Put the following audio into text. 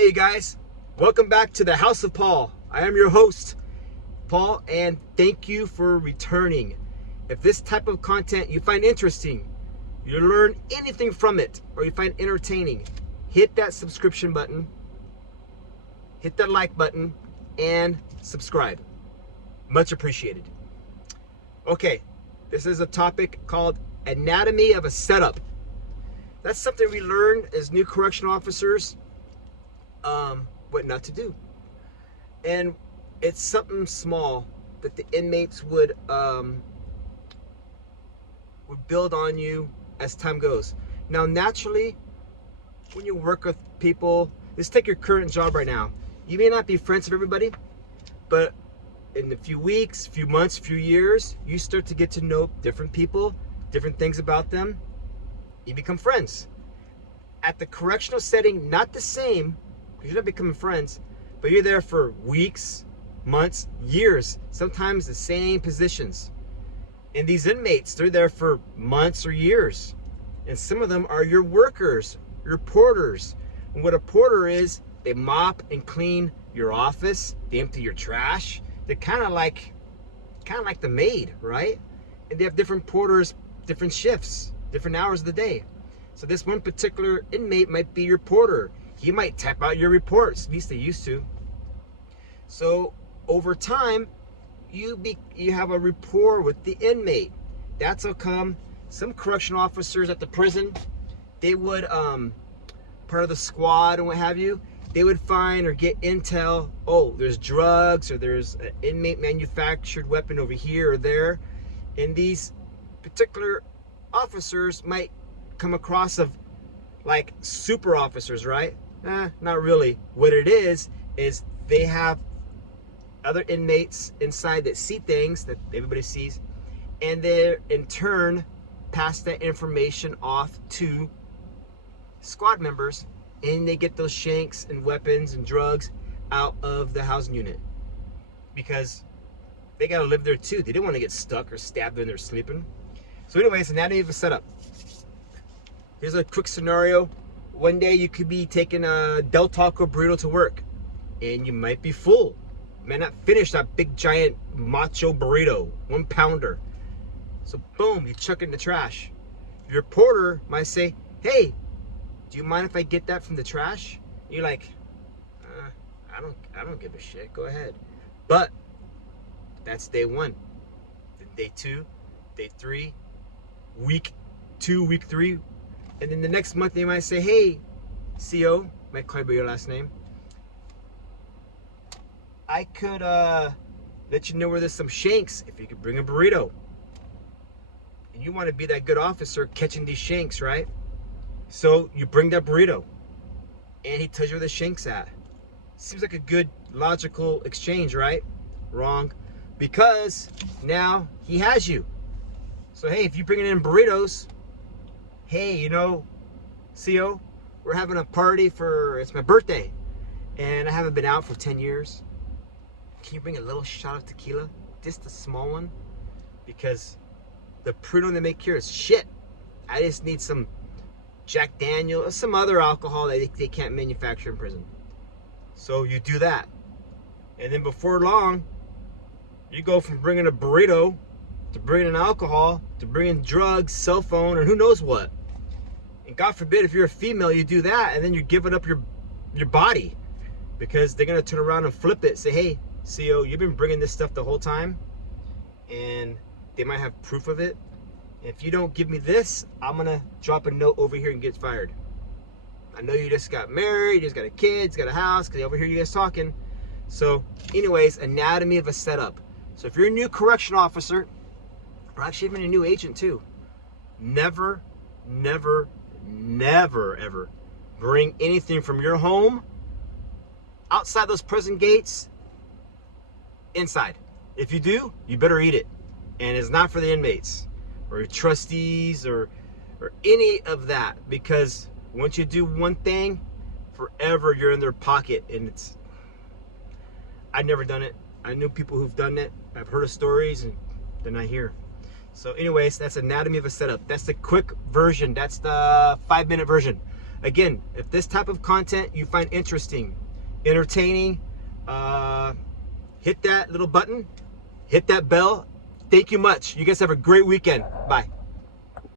Hey guys, welcome back to the House of Paul. I am your host, Paul, and thank you for returning. If this type of content you find interesting, you learn anything from it, or you find entertaining, hit that subscription button, hit that like button, and subscribe. Much appreciated. Okay, this is a topic called anatomy of a setup. That's something we learn as new correctional officers, what not to do. And it's something small that the inmates would build on you as time goes. Now, naturally, when you work with people, let's take your current job right now. You may not be friends with everybody, but in a few weeks, few months, few years, you start to get to know different people, different things about them. You become friends. At the correctional setting, not the same, because you're not becoming friends, but you're there for weeks, months, years, sometimes the same positions. And these inmates, they're there for months or years. And some of them are your workers, your porters. And what a porter is, they mop and clean your office, they empty your trash. They're kind of like the maid, right? And they have different porters, different shifts, different hours of the day. So this one particular inmate might be your porter. He might type out your reports, at least they used to. So over time, you have a rapport with the inmate. That's how come some correctional officers at the prison, they would, part of the squad and what have you, they would find or get intel, oh, there's drugs or there's an inmate manufactured weapon over here or there. And these particular officers might come across of like super officers, right? Not really. What it is they have other inmates inside that see things that everybody sees, and they in turn pass that information off to squad members, and they get those shanks and weapons and drugs out of the housing unit because they gotta live there too. They didn't want to get stuck or stabbed when they're sleeping. So anyways, anatomy of a setup. Here's a quick scenario. One day you could be taking a Del Taco burrito to work, and you might be full. You might not finish that big giant macho burrito, 1 pounder. So boom, you chuck it in the trash. Your porter might say, hey, do you mind if I get that from the trash? You're like, I don't give a shit, go ahead. But that's day 1. Then day 2, day 3, week 2, week 3. And then the next month they might say, hey, CO, might call you by your last name, I could let you know where there's some shanks if you could bring a burrito. And you want to be that good officer catching these shanks, right? So you bring that burrito, and he tells you where the shank's at. Seems like a good logical exchange, right? Wrong, because now he has you. So hey, if you bring in burritos, hey, you know, CO, we're having a party it's my birthday, and I haven't been out for 10 years. Can you bring a little shot of tequila? Just a small one? Because the burrito they make here is shit. I just need some Jack Daniel or some other alcohol that they can't manufacture in prison. So you do that. And then before long, you go from bringing a burrito to bringing alcohol to bringing drugs, cell phone, and who knows what. And God forbid if you're a female, you do that, and then you're giving up your body, because they're gonna turn around and flip it, say, hey, CO, you've been bringing this stuff the whole time, and they might have proof of it. And if you don't give me this, I'm gonna drop a note over here and get fired. I know you just got married, you just got a kid, got a house, because over here you guys talking. So anyways, anatomy of a setup. So if you're a new correctional officer, or actually even a new agent too, never, ever bring anything from your home outside those prison gates inside. If you do, you better eat it. And it's not for the inmates or your trustees or any of that, because once you do one thing, forever you're in their pocket. And I've never done it. I knew people who've done it. I've heard of stories, and they're not here. So anyways, that's anatomy of a setup. That's the quick version. That's the 5-minute version. Again, if this type of content you find interesting, entertaining, hit that little button, hit that bell. Thank you much. You guys have a great weekend. Bye.